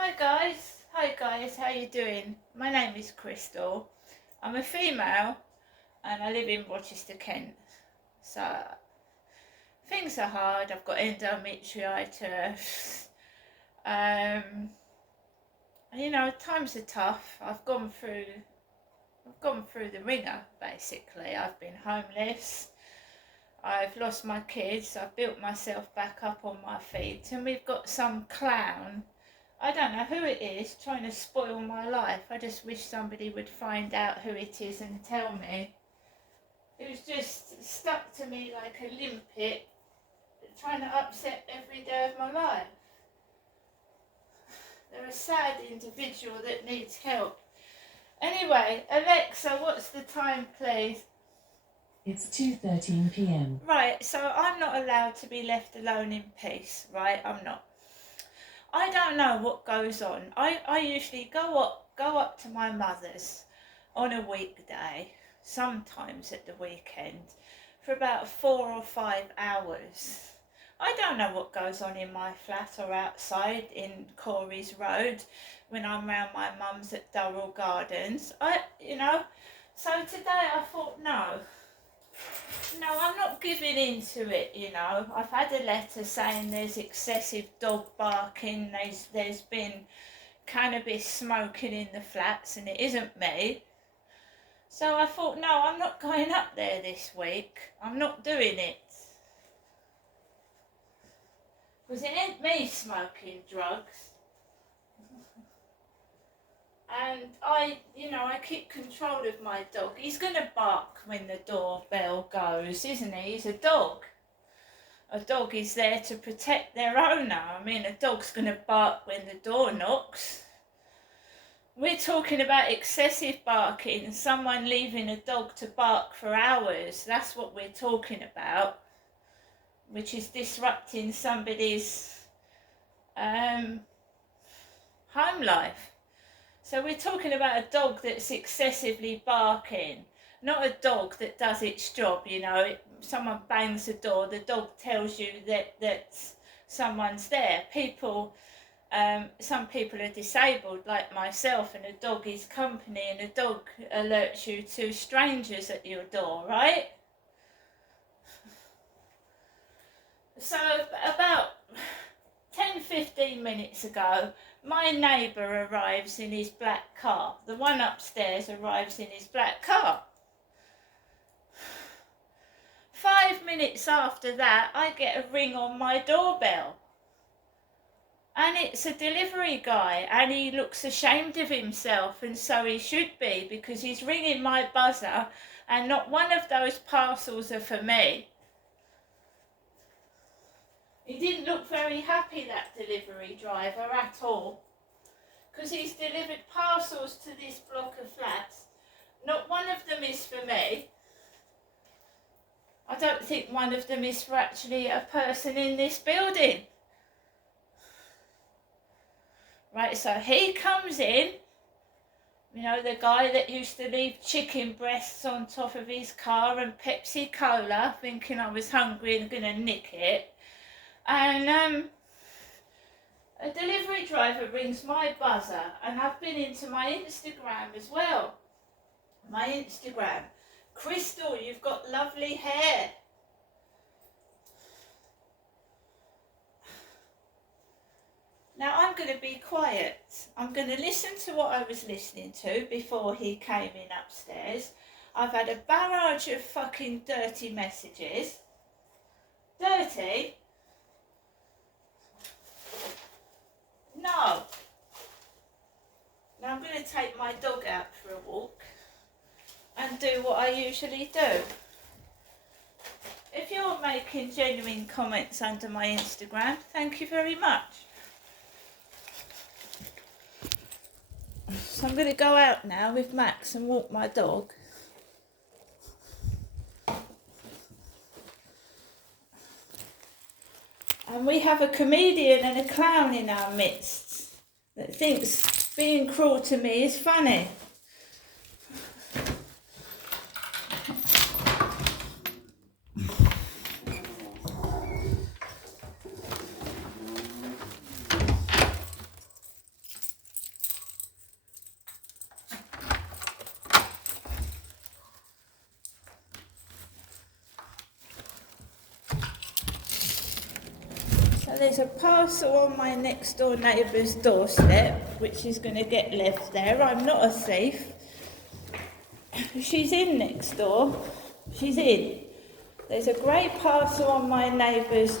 Hi guys, how you doing? My name is Crystal. I'm a female and I live in Rochester, Kent. So things are hard. I've got endometritis. Um, times are tough. I've gone through the ringer basically. I've been homeless. I've lost my kids. I've built myself back up on my feet, and we've got some clown. I don't know who it is trying to spoil my life. I just wish somebody would find out who it is and tell me. It was just stuck to me like a limpet, trying to upset every day of my life. They're a sad individual that needs help. Anyway, Alexa, what's the time, please? It's 2:13 p.m. Right, so I'm not allowed to be left alone in peace, right? I'm not. I don't know what goes on. I usually go up to my mother's on a weekday, sometimes at the weekend, for about 4 or 5 hours. I don't know what goes on in my flat or outside in Corey's Road when I'm round my mum's at Durrell Gardens. So today I thought, no, I'm not giving in to it, I've had a letter saying there's excessive dog barking, there's been cannabis smoking in the flats, and it isn't me. So I thought, no, I'm not going up there this week. I'm not doing it. Because it ain't me smoking drugs. And I keep control of my dog. He's going to bark when the doorbell goes, isn't he? He's a dog. A dog is there to protect their owner. I mean, a dog's going to bark when the door knocks. We're talking about excessive barking, someone leaving a dog to bark for hours. That's what we're talking about, which is disrupting somebody's home life. So we're talking about a dog that's excessively barking, not a dog that does its job. Someone bangs the door, the dog tells you that someone's there. Some people are disabled like myself, and a dog is company, and a dog alerts you to strangers at your door, right? So about 10-15 minutes ago, my neighbour arrives in his black car. The one upstairs arrives in his black car. 5 minutes after that, I get a ring on my doorbell. And it's a delivery guy, and he looks ashamed of himself, and so he should be, because he's ringing my buzzer, and not one of those parcels are for me. He didn't look very happy, that delivery driver, at all, because he's delivered parcels to this block of flats. Not one of them is for me. I don't think one of them is for actually a person in this building. Right, so he comes in, the guy that used to leave chicken breasts on top of his car and Pepsi Cola, thinking I was hungry and gonna nick it. And a delivery driver rings my buzzer, and I've been into my Instagram as well. My Instagram. Crystal, you've got lovely hair. Now I'm going to be quiet. I'm going to listen to what I was listening to before he came in upstairs. I've had a barrage of fucking dirty messages. Dirty? No. Now I'm going to take my dog out for a walk and do what I usually do. If you're making genuine comments under my Instagram, thank you very much. So I'm going to go out now with Max and walk my dog. And we have a comedian and a clown in our midst that thinks being cruel to me is funny. there's a parcel on my next door neighbour's doorstep, which is going to get left there. I'm not a thief. She's in next door. She's in. There's a grey parcel on my neighbour's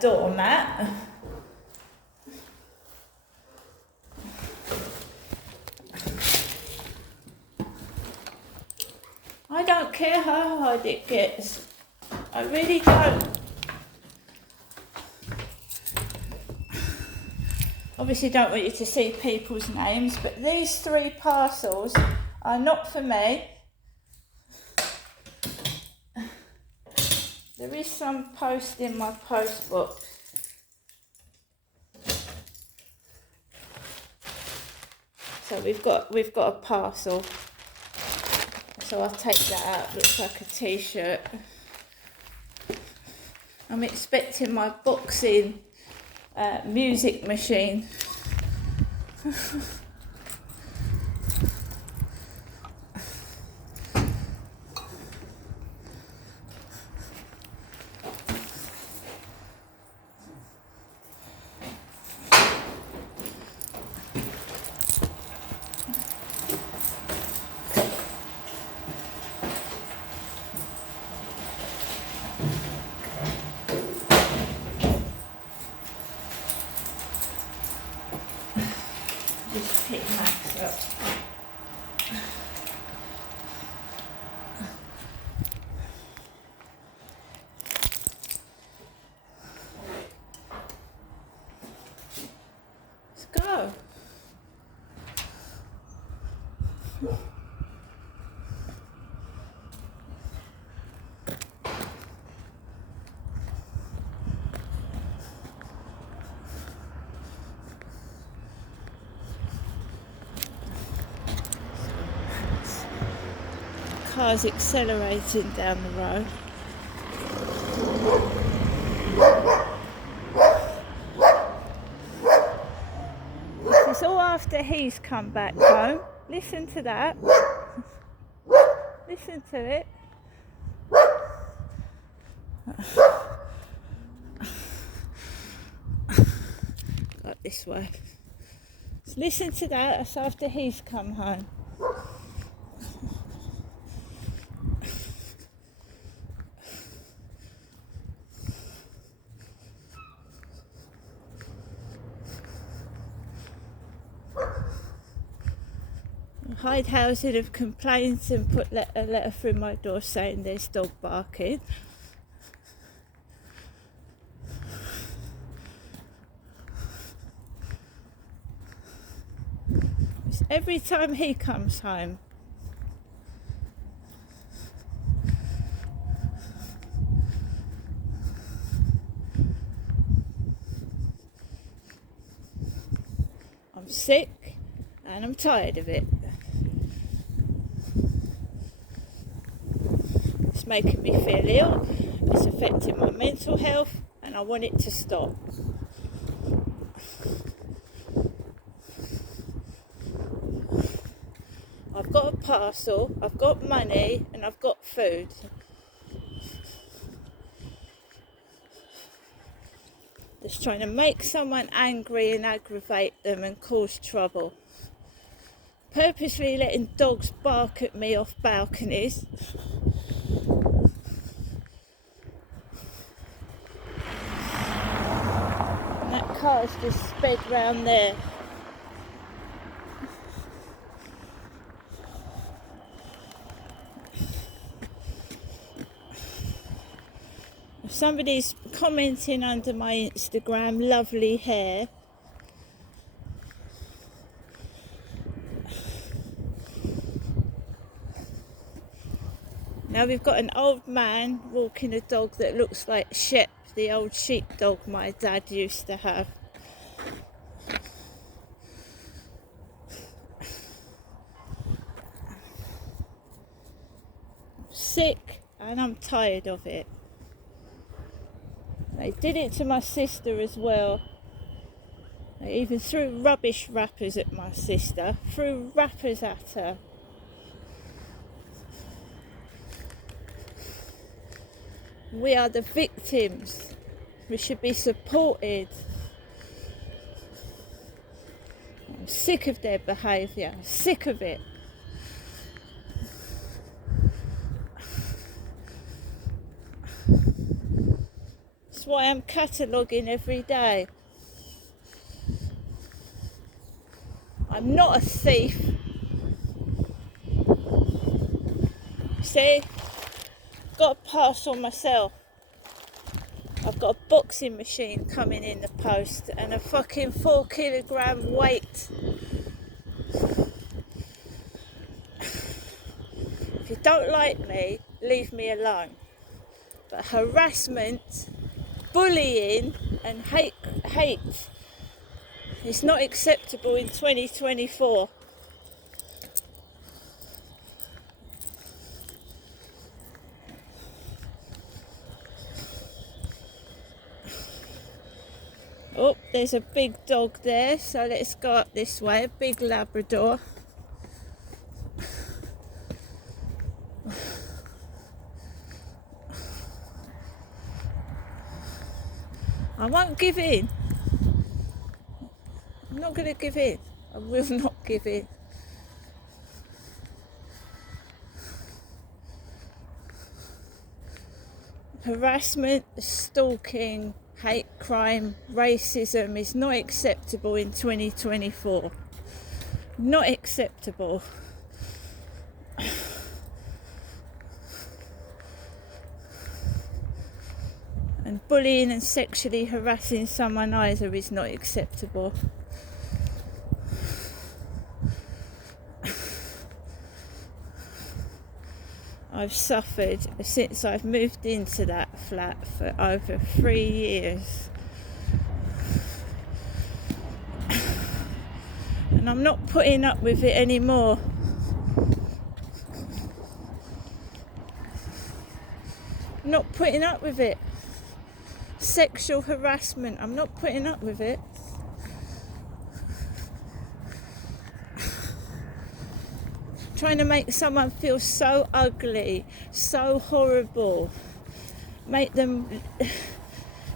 doormat. I don't care how hard it gets. I really don't. Obviously don't want you to see people's names, but these 3 parcels are not for me. There is some post in my post box. So we've got a parcel. So I'll take that out. Looks like a t-shirt. I'm expecting my boxing music machine. Just pick Max up. Let's go. Car's accelerating down the road. This is all after he's come back home. Listen to that. Listen to it. Go this way. Listen to that. That's after he's come home. Hyde Housing have complained and put a letter through my door saying there's dog barking. It's every time he comes home. I'm sick and I'm tired of it. It's making me feel ill, it's affecting my mental health, and I want it to stop. I've got a parcel, I've got money, and I've got food. Just trying to make someone angry and aggravate them and cause trouble. Purposely letting dogs bark at me off balconies. And that car's just sped round there. Somebody's commenting under my Instagram, lovely hair. Now we've got an old man walking a dog that looks like Shep, the old sheepdog my dad used to have. I'm sick and I'm tired of it. They did it to my sister as well. They even threw rubbish wrappers at my sister, threw wrappers at her. We are the victims. We should be supported. I'm sick of their behaviour. I'm sick of it. That's why I'm cataloguing every day. I'm not a thief. See? Got a parcel myself. I've got a boxing machine coming in the post and a fucking 4 kilogram weight. If you don't like me, leave me alone. But harassment, bullying and hate is not acceptable in 2024. Oh, there's a big dog there, so let's go up this way, a big Labrador. I won't give in. I'm not going to give in. I will not give in. Harassment, stalking, hate crime, racism is not acceptable in 2024. Not acceptable. And bullying and sexually harassing someone either is not acceptable. I've suffered since I've moved into that flat for over 3 years. And I'm not putting up with it anymore. I'm not putting up with it. Sexual harassment, I'm not putting up with it. Trying to make someone feel so ugly, so horrible, make them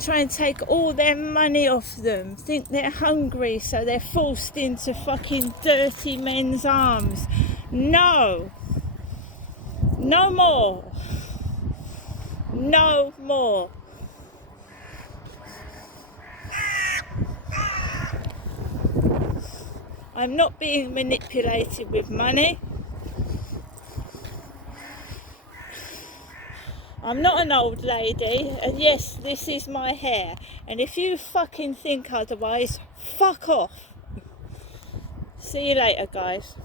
try and take all their money off them, think they're hungry so they're forced into fucking dirty men's arms. No, no more, no more. I'm not being manipulated with money. I'm not an old lady, and yes, this is my hair. And if you fucking think otherwise, fuck off. See you later, guys.